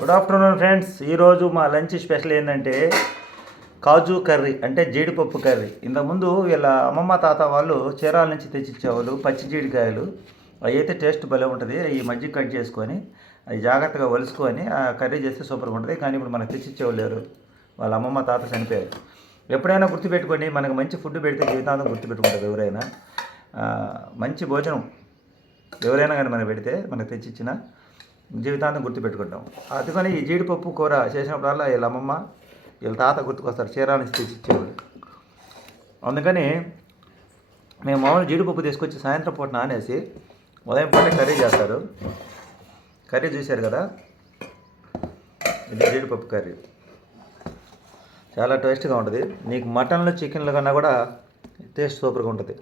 Good afternoon friends ఈరోజు మా lunch special ఏంటంటే కాజు కర్రీ అంటే జీడిపప్పు కర్రీ. ఇంతకుముందు వీళ్ళ అమ్మమ్మ తాత వాళ్ళు చీరాల నుంచి తెచ్చిచ్చేవాళ్ళు పచ్చి జీడికాయలు అవి అయితే టేస్ట్ భలే ఉంటుంది. ఈ మజ్జిగ కట్ చేసుకొని అవి జాగ్రత్తగా వలుసుకొని ఆ కర్రీ చేస్తే సూపర్గా ఉంటుంది. కానీ ఇప్పుడు మనకు తెచ్చిచ్చేవాళ్ళు లేరు వాళ్ళ అమ్మమ్మ తాత చనిపోయారు. ఎప్పుడైనా గుర్తుపెట్టుకోండి మనకు మంచి ఫుడ్ పెడితే జీవితాంతం గుర్తుపెట్టుకుంటారు ఎవరైనా. మంచి భోజనం ఎవరైనా కానీ మనం పెడితే మనకు తెచ్చిచ్చిన జీవితాంతం గుర్తుపెట్టుకుంటాం. అందుకని ఈ జీడిపప్పు కూర చేసినప్పుడల్లా వీళ్ళ అమ్మమ్మ వీళ్ళ తాత గుర్తుకొస్తారు చీరాల నుంచి తెచ్చిచ్చేవాళ్ళు అందుకని మేము మామూలు జీడిపప్పు తీసుకొచ్చి సాయంత్రం పూట నానేసి ఉదయం పూట కర్రీ చేస్తారు. కర్రీ చూశారు కదా? ఇది జీడిపప్పు కర్రీ. చాలా టేస్ట్గా ఉంటుంది. నీకు మటన్లు చికెన్లు కన్నా కూడా టేస్ట్ సూపర్గా ఉంటుంది.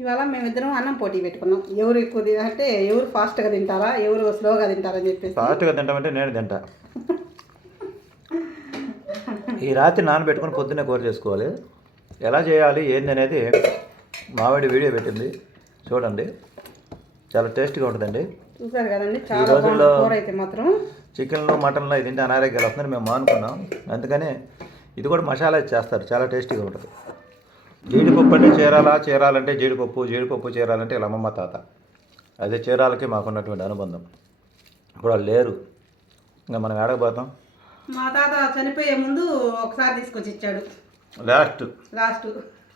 ఇవాళ మేమిద్దరం అన్నం పోటీ పెట్టుకున్నాం. ఎవరు ఎక్కువ అంటే ఎవరు ఫాస్ట్గా తింటారా ఎవరు స్లోగా తింటారా అని చెప్పేసి. ఫాస్ట్గా తింటామంటే నేను తింటా. ఈ రాత్రి నానబెట్టుకుని పొద్దున్నే కూర చేసుకోవాలి. ఎలా చేయాలి ఏంది అనేది మావిడి వీడియో పెట్టింది. చూడండి. చాలా టేస్ట్గా ఉంటుందండి. చూసారు కదండి ఈ చాలా కూర అయితే మాత్రం. చికెన్లు మటన్లు ఇది తింటే అనారోగ్యాలు వస్తుందని మేము మానుకున్నాం. అందుకని ఇది కూడా మసాలా చేస్తారు చాలా టేస్టీగా ఉంటుంది. జీడిపప్పు అంటే చీరాల? చీరాలంటే జీడిపప్పు జీడిపప్పు చీరాలంటే ఇలా అమ్మమ్మ తాత. అదే చీరాలకి మాకున్నటువంటి అనుబంధం. ఇప్పుడు వాళ్ళు లేరు. ఇంకా మనం ఏడకపోతాం మా తాత చనిపోయే ముందు ఒకసారి తీసుకొచ్చి ఇచ్చాడు. లాస్ట్. లాస్ట్.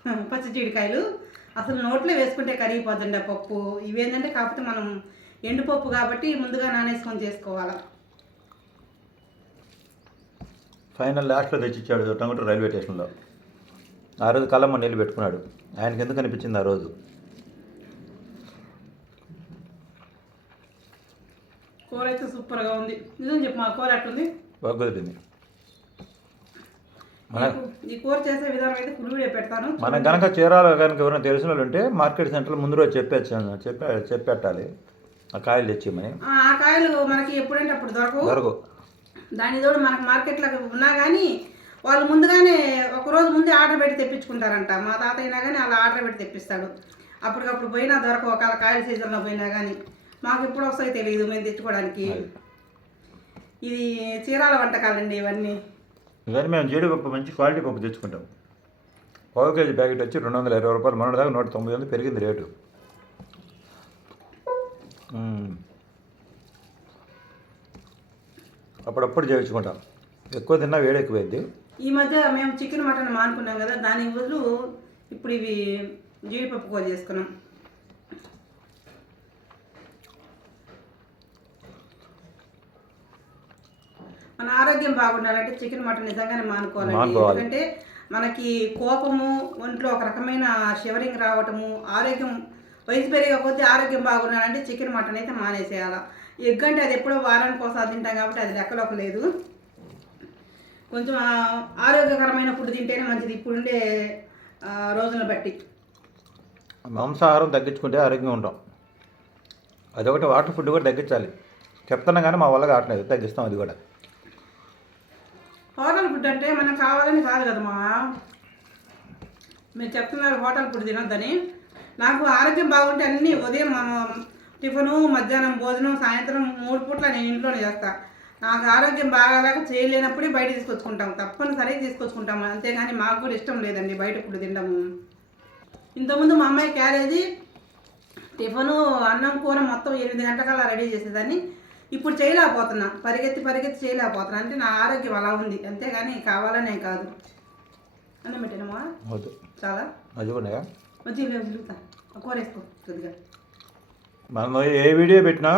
పచ్చి జీడికాయలు. అసలు నోట్లో వేసుకుంటే కరిగిపోతుండే పప్పు. ఇవేంటంటే కాకపోతే మనం ఎండుపప్పు కాబట్టి ముందుగా నానేసుకొని చేసుకోవాలి. ఫైనల్ లాస్ట్లో తెచ్చిచ్చాడు టంగుటూరు రైల్వే స్టేషన్లో. ఆ రోజు కళ్ళమ్మ నీళ్ళు పెట్టుకున్నాడు. ఆయనకి ఎందుకు అనిపించింది ఆ రోజు? కూర అయితే సూపర్గా ఉంది. నిజం చెప్పు మా కూర అట్టుంది బాగా కుదిరింది. మన ఈ కూర చేసే విధానం అయితే ఫుల్ వీడియో పెడతాను. మనకు కనుక చీరాలు కనుక ఎవరైనా తెలిసిన వాళ్ళు ఉంటే మార్కెట్ సెంటర్లో ముందు రోజు చెప్పేచ్చాను చెప్పే చెప్పెట్టాలి. ఆ కాయలు తెచ్చిమని ఆ కాయలు మనకి ఎప్పుడంటే అప్పుడు దొరకవు. దొరకు దాని తోడు మనకు మార్కెట్లో ఉన్నా కానీ వాళ్ళు ముందుగానే ఒక రోజు ముందే ఆర్డర్ పెట్టి తెప్పించుకుంటారంట. మా తాత అయినా కానీ అలా ఆర్డర్ పెట్టి తెప్పిస్తాడు. అప్పటికప్పుడు పోయినా దొరకవు. ఒకవేళ కాయల సీజన్లో పోయినా కానీ మాకు ఎప్పుడు వస్తాయో తెలియదు మేము తెచ్చుకోవడానికి. ఇది చీరాల వంటకాలండి ఇవన్నీ. కానీ మేము జీడిపప్పు మంచి క్వాలిటీ పప్పు తెచ్చుకుంటాం. పావు కేజీ ప్యాకెట్ వచ్చి రెండు వందల ఇరవై రూపాయలు. మొన్నటి దాకా నూట తొంభై ఉంది పెరిగింది రేటు. అప్పుడప్పుడు చేయించుకుంటాం. ఎక్కువ తిన్నా వేడి ఎక్కువైంది ఈ మధ్య మేము చికెన్ మటన్ మానుకున్నాం కదా దానికి బదులు ఇప్పుడు ఇవి జీడిపప్పు కూర చేసుకున్నాం. మన ఆరోగ్యం బాగుండాలంటే చికెన్ మటన్ నిజంగానే మానుకోవాలండి. మానుకోవాలి. ఎందుకంటే మనకి కోపము ఒంట్లో ఒక రకమైన షివరింగ్ రావటము ఆరోగ్యం వయసు పెరిగకపోతే ఆరోగ్యం బాగుండాలంటే చికెన్ మటన్ అయితే మానేసేయాలి. ఎగ్ అంటే అది ఎప్పుడో వారానికి ఒకసారి తింటాం కాబట్టి అది లెక్కలోకి లేదు. కొంచెం ఆరోగ్యకరమైన ఫుడ్ తింటేనే మంచిది. ఇప్పుడుండే ఆ, రోజులను బట్టి. మాంసాహారం తగ్గించుకుంటే ఆరోగ్యంగా ఉంటాం. అదొకటి వాటర్ ఫుడ్ కూడా తగ్గించాలి. చెప్తున్నా కానీ మా వల్ల కావట్లేదు. తగ్గిస్తాం అది కూడా. హోటల్ ఫుడ్ అంటే మనకు కావాలని కాదు కదా మా మీరు చెప్తున్నారు హోటల్ ఫుడ్ తినొద్దని. నాకు ఆరోగ్యం బాగుంటే అన్నీ ఉదయం టిఫను మధ్యాహ్నం భోజనం సాయంత్రం మూడు పూట్ల నేను ఇంట్లోనే చేస్తా. నాకు ఆరోగ్యం బాగాలేక చేయలేనప్పుడే బయట తీసుకొచ్చుకుంటాం. తప్పనిసరిగా తీసుకొచ్చుకుంటాము అంతేగాని మాకు కూడా ఇష్టం లేదండి బయట ఫుడ్ తినడము. ఇంతకుముందు మా అమ్మాయి క్యారేజీ టిఫను అన్నం కూర మొత్తం ఎనిమిది గంటకల్లా రెడీ చేసేదాన్ని. ఇప్పుడు చేయలేకపోతున్నా. పరిగెత్తి పరిగెత్తి చేయలేకపోతున్నా. అంటే నా ఆరోగ్యం అలా ఉంది. అంతేగాని కావాలనే కాదు. అన్నం పెట్టినమా? చాలా. మంచిగా లేవు కూర వేసుకో కొద్దిగా. మనం ఏ వీడియో పెట్టినా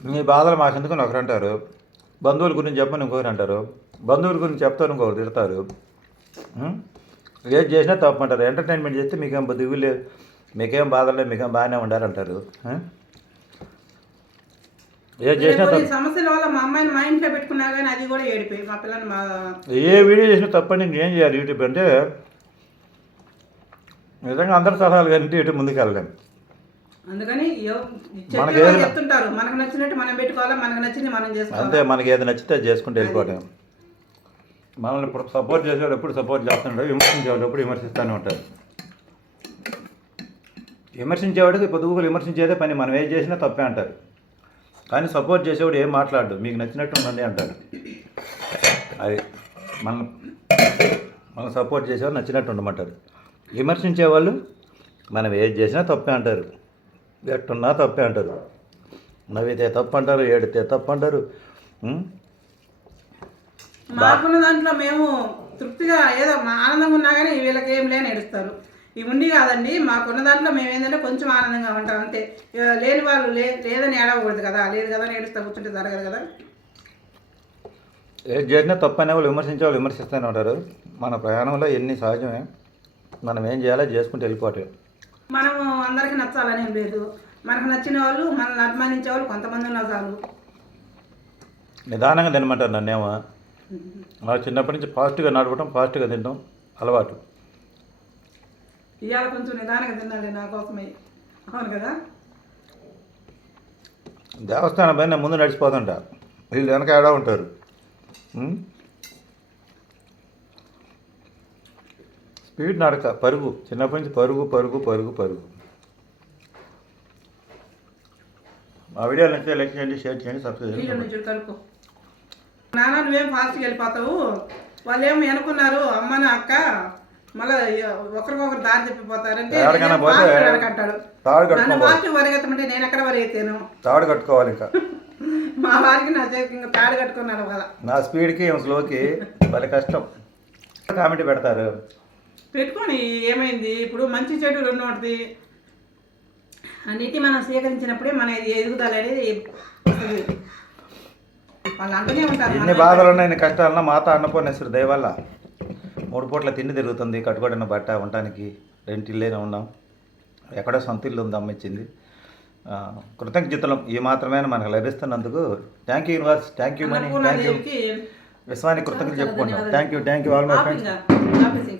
మీ బాధలు మాకెందుకు ఒకరు అంటారు బంధువుల గురించి చెప్పని ఇంకొకరు అంటారు. బంధువుల గురించి చెప్తారు ఇంకొకరు తిడతారు? ఏది చేసినా తప్పమంటారు. ఎంటర్టైన్మెంట్ చేస్తే మీకేం దిగులు లేదు మీకేం బాధలు లేదు మీకేం బాగానే ఉండాలంటారు. ఆ? ఏది చేసినా కొన్ని తప్పు. సమస్యల వల్ల మా అమ్మాయిని మా ఇంట్లో పెట్టుకున్నా కానీ అది కూడా ఏడిపోయి మా పిల్లని మా ఏ వీడియో చేసినా తప్పని ఇంకేం చేయాలి? యూట్యూబ్ అంటే నిజంగా అందరి సలహాలు కంటే ఇటు ముందుకు వెళ్ళలేము అందుకని వాళ్ళు చెప్తుంటారు. మనకు నచ్చినట్టు మనం పెట్టుకోవాలా? మనకు నచ్చింది మనం అంతే చేసుకోవాలి మనకి ఏది నచ్చితే అది చేసుకుంటూ వెళ్ళిపోవటం మనల్ని ఇప్పుడు సపోర్ట్ చేసేవాడు ఎప్పుడు సపోర్ట్ చేస్తుంటాడు విమర్శించేవాడు ఎప్పుడు విమర్శిస్తూనే ఉంటాడు. విమర్శించేవాడికి పొదుగులు విమర్శించేదే పని. మనం ఏం చేసినా తప్పే అంటారు. కానీ సపోర్ట్ చేసేవాడు ఏం మాట్లాడు మీకు నచ్చినట్టు ఉండండి అంటాడు. అది మన మనం సపోర్ట్ చేసేవాడు నచ్చినట్టు ఉండమంటారు విమర్శించేవాళ్ళు మనం ఏది చేసినా తప్పే అంటారు. ఎట్టున్నా తప్పే అంటారు. నవ్వితే తప్పు అంటారు ఏడితే తప్పు అంటారు ఉం? మాకున్న దాంట్లో మేము తృప్తిగా ఏదో మా ఆనందంగా ఉన్నా కానీ వీళ్ళకి ఏం లేని ఏడుస్తారు. ఇవి ఉండి కాదండి మాకున్న దాంట్లో మేము ఏంటంటే కొంచెం ఆనందంగా ఉంటాం అంతే. లేని వాళ్ళు లే లేదని ఏడవకూడదు కదా లేదు కదా ఏడుస్తా కూర్చుంటే జరగదు కదా. ఏది చేసినా తప్పు అనే వాళ్ళు విమర్శించే వాళ్ళు విమర్శిస్తూనే ఉంటారు. మన ప్రయాణంలో ఎన్ని సహజమే. మనం ఏం చేయాలో చేసుకుంటూ వెళ్ళిపోవటం మనము అందరికీ నచ్చాలని లేదు. మనకు నచ్చిన వాళ్ళు మనల్ని అభిమానించే వాళ్ళు కొంతమంది ఉన్నా చాలు. నిదానంగా తినమంటారు నన్నేమో నాకు చిన్నప్పటి నుంచి ఫాస్ట్గా నడవటం ఫాస్ట్గా తినడం అలవాటు. ఇవాళ కొంచెం నిదానంగా తినాలి నా కోసమే. అవును కదా? దేవస్థానం పైన ముందు నడిచిపోతుంటా. వీళ్ళు వెనక ఏడా ఉంటారు. స్పీడ్ నడక పరుగు. చిన్నప్పటి నుంచి పరుగు పరుగు పరుగు పరుగు. మా వీడియో నచ్చితే లైక్ చేయండి షేర్ చేయండి సబ్స్క్రైబ్ వీళ్ళు చేయండి. కలుపు నాన్న నువ్వేం ఫాస్ట్గా వెళ్ళిపోతావు? వాళ్ళు ఏమి అనుకున్నారు అమ్మను అక్క మళ్ళీ ఒకరికొకరు దారి చెప్పిపోతారంటే తాడు నన్ను నేను ఎక్కడ పరిగెత్తాను తాడు కట్టుకోవాలి ఇంకా. మా వారికి నా చేతికి ఇంకా తాడు కట్టుకున్నాడు వాళ్ళ నా స్పీడ్కి స్లోకి భలే కష్టం. కామెంట్ పెడతారు. పెట్టుకొని ఏమైంది? ఇప్పుడు మంచి చెడు రెండు ఉంటుంది అన్నిటి మనం స్వీకరించినప్పుడే మన ఇది ఎదుగుదల అనేది వస్తుంది. వాళ్ళు అంటూనే ఉంటారు ఎన్ని బాధలు ఉన్నాయి కష్టాలన్నా మాత అన్నపూర్ణేశ్వరి దయ వల్ల మూడు పూట్ల తిండి తిరుగుతుంది కట్టుబడిన బట్ట ఉండటానికి రెంటిల్లేనే ఉన్నాం. ఎక్కడో సొంత ఇల్లు ఉంది అమ్మిచ్చింది కృతజ్ఞతలం ఈ మాత్రమే మనకు లభిస్తున్నందుకు thank you universe thank you money thank you విశ్వానికి కృతజ్ఞతలు చెప్పుకుంటాం thank you thank you all my friends